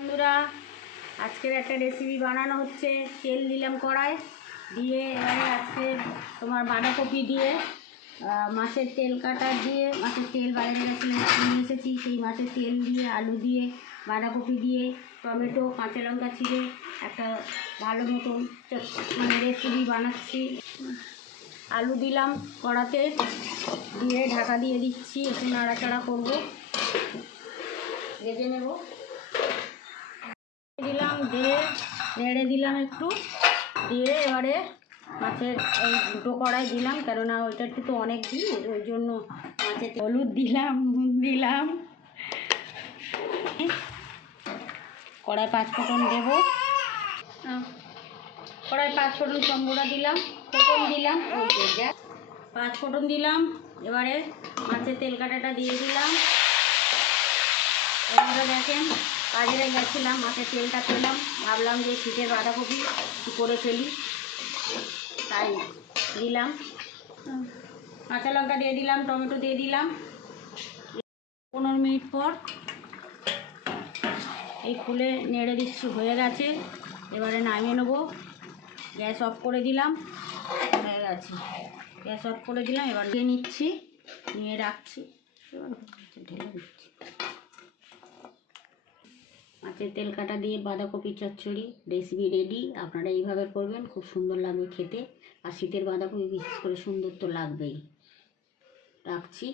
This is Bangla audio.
বন্ধুরা, আজকের একটা রেসিপি বানানো হচ্ছে। তেল দিলাম কড়াই দিয়ে, এবারে আজকে তোমার বাঁধাকপি দিয়ে মাছের তেল কাটা দিয়ে, মাছের তেল বাইরে গেছিলো নিয়ে এসেছি, সেই মাছের তেল দিয়ে আলু দিয়ে বাঁধাকপি দিয়ে টমেটো কাঁচা লঙ্কা ছিঁড়ে একটা ভালো মতন মানে রেসিপি বানাচ্ছি। আলু দিলাম কড়াতে, দিয়ে ঢাকা দিয়ে দিচ্ছি, একটু নাড়াচাড়া করবো, ভেজে নেব। দিলাম, দিয়ে নেড়ে দিলাম একটু, দিয়ে এবারে মাছের এই দুটো কড়াই দিলাম, কেননা ওইটা একটু তো অনেক দিন, ওই জন্য মাছের হলুদ দিলাম, নুন দিলাম, কড়াই 5 ফোঁটন দেবো, কড়াই 5 ফোঁটন সম্বরা দিলাম, ফোঁটন দিলাম, ওই 5 ফোঁটন দিলাম। এবারে মাছের তেল কাটাটা দিয়ে দিলাম। এবারে দেখেন বাজারে গেছিলাম, মাছের তেলটা পেলাম, ভাবলাম যে শীতের বাঁধাকপি একটু করে ফেলি, তাই দিলাম। কাঁচা লঙ্কা দিয়ে দিলাম, টমেটো দিয়ে দিলাম। 15 মিনিট পর এই খুলে নেড়ে দিচ্ছি, হয়ে গেছে। এবারে নামিয়ে নেবো। গ্যাস অফ করে দিলাম, হয়ে গেছে। গ্যাস অফ করে দিলাম, এবার দিয়ে নিচ্ছি, নিয়ে রাখছি, এবার ঢেলে দিচ্ছি। মাছের তেল কাটা দিয়ে বাঁধাকপি চচ্চড়ি রেসিপি রেডি। আপনারা এইভাবে করবেন, খুব সুন্দর লাগবে খেতে। আর শীতের বাঁধাকপি বিশেষ করে সুন্দর তো লাগবেই। রাখছি।